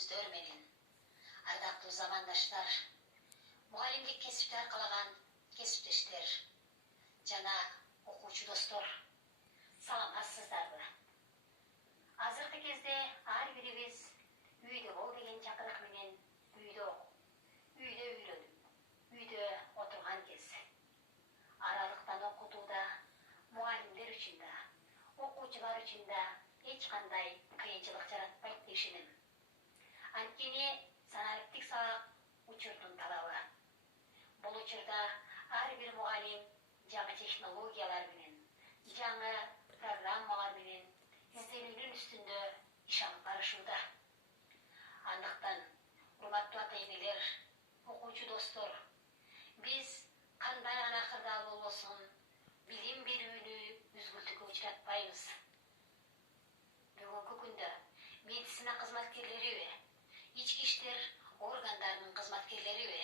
көрүүңүздөр менен. Ардактуу замандаштар, мугалимдик кесипти аркалаган кесиптештер жана окуучу достор, саламатсыздарбы? Азыркы кезде ар бирибиз үйдө бол деген чакырык менен үйдө окуп, үйдө үйрөнүп, үйдө отурган кез. Аралыктан окутууда мугалимдер үчүн да, окуучулар үчүн да эч кандай кыйынчылык жаратпайт деп ишенем. Анткени санариптик сабак учурдун талабы. Бул учурда ар бир мугалим жаңы технологиялар менен, жаңы программалар менен изденүүнүн үстүндө иш алып барышууда. Андыктан, урматтуу ата-энелер, окуучу достор, биз кандай гана кырдаал болбосун, билим берүүнү үзгүлтүккө учуратпайбыз. Бүгүнкү күндө медицина кызматкерлериби, ички иштер органдарынын кызматкерлериби,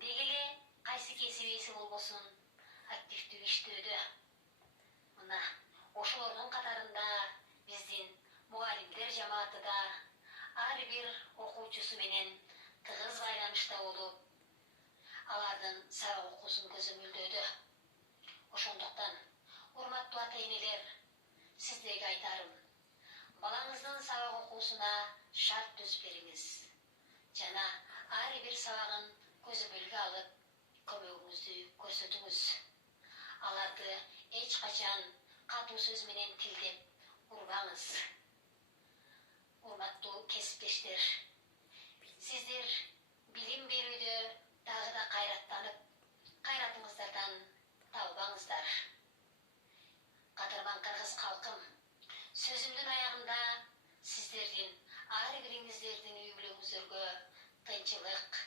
деги эле кайсы кесип ээси болбосун активдүү иштөөдө. Мына ошолордун катарында биздин мугалимдер жамааты да ар бир окуучусу менен тыгыз байланышта болуп, алардын сабак окуусун көзөмөлдөөдө. Ошондуктан, урматтуу ата-энелер, сиздерге айтарым, балаңыздын сабак окуусуна шарт түзүп бериңиз жана ар бир сабагын көзөмөлгө алып, көмөгүңүздү көрсөтүңүз. Аларды эч качан катуу сөз менен тилдеп урбаңыз. Урматтуу кесиптештер, сиздер билим берүүдө дагы да кайраттанып, кайратыңыздардан табылбаңыздар. Кадырман кыргыз калкым, сөзүмдүн аягында сиздердин ар бириңиздердин үй бүлөңүздөргө тынчылык,